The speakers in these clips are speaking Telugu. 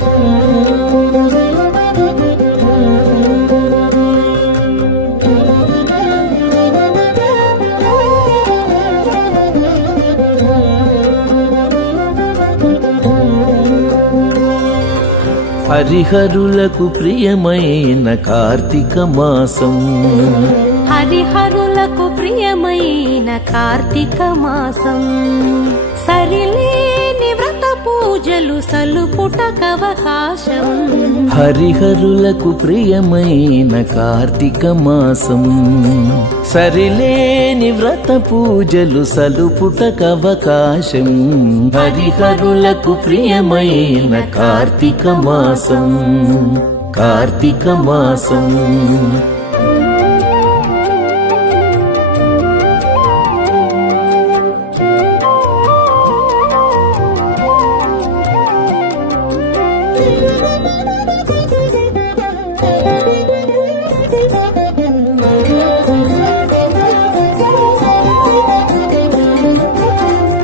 హరిహరులకు ప్రియమైన కార్తీక మాసం, హరిహరులకు ప్రియమైన కార్తీక మాసం, సరిలేని వ్రత పూజలు సలుపుటకవకాశం. హరిహరులకు ప్రియమైన కార్తీక మాసం, సరిలేని వ్రత పూజలు సలుపుటకవకాశం. హరిహరులకు ప్రియమైన కార్తీక మాసం, కార్తీక మాసం.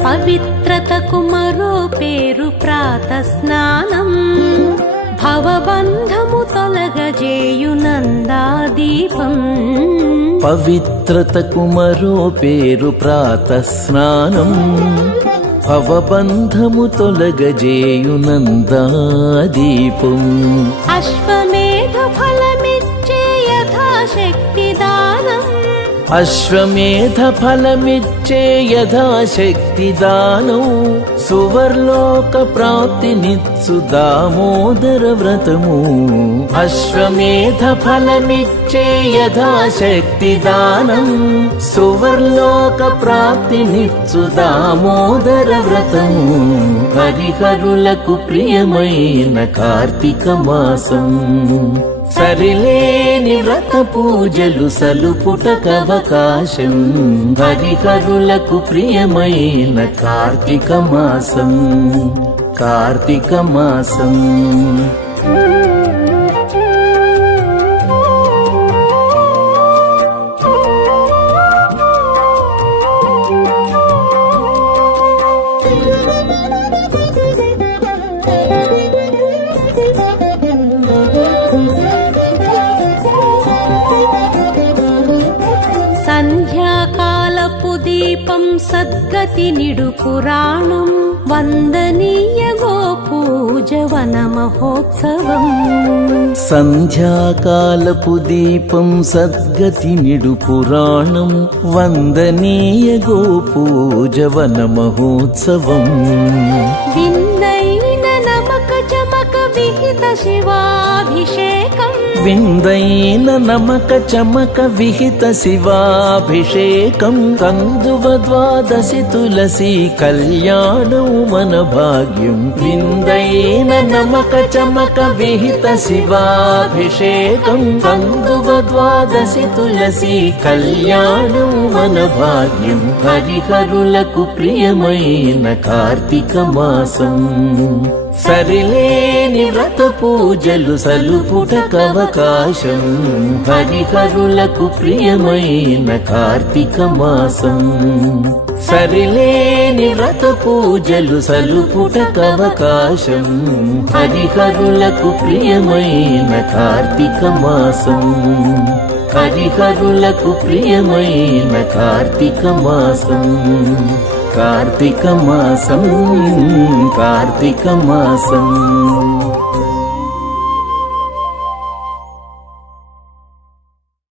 పవిత్రతకు మరో పేరు ప్రాత స్నానం, భవబంధము తొలగజేయు నందాదీపం. పవిత్రతకు మరో పేరు ప్రాత స్నానం, భవబంధము తొలగజేయు నందాదీపం. అశ్వమేధ ఫలమిచ్చే యథాశక్తి దానం, అశ్వమేధ ఫలమిచ్చే యథాశక్తి దానం. సువర్లోక ప్రాప్తినిచ్చు దామోదర వ్రతము. అశ్వమేధ ఫలమిచ్చే యథాశక్తి దానం, సువర్లోక ప్రాప్తినిచ్చు దామోదర వ్రతము. హరిహరులకు ప్రియమైన కార్తీక మాసం, సరిలేని వ్రత పూజలు సలుపుటకవకాశం. హరిహరులకు ప్రియమైన కార్తీక మాసం, కార్తీక మాసం. సంధ్యాకాలపు దీపం సద్గతి నిడు పురాణం, వందనీయ గోపూజ వన మహోత్సవం. సంధ్యాకాలపు దీపం సద్గతి నిడు పురాణం, వందనీయ గోపూజ వన మహోత్సవం. విందైన నమక చమక విహిత శివాభిషేకం, విందైన నమక చమక విహిత శివాభిషేకం. కందువ ద్వాదశి తులసి కళ్యాణం మన భాగ్యం. విందైన నమక చమక విహిత శివాభిషేకం. కందువ ద్వాదశి తులసి కళ్యాణం మన భాగ్యం. హరిహరులకు ప్రియమైన కార్తీక మాసం, సరిలేని వ్రత పూజలు సలుపుటకవకాశం. హరిహరులకు ప్రియమైన కార్తీక మాసం, సరిలేని వ్రత పూజలు సలుపుటకవకాశం. హరిహరులకు ప్రియమైన కార్తీక మాసం, హరిహరులకు ప్రియమైన కార్తీక మాసం, కార్తీక మాసం, కార్తీక మాసం.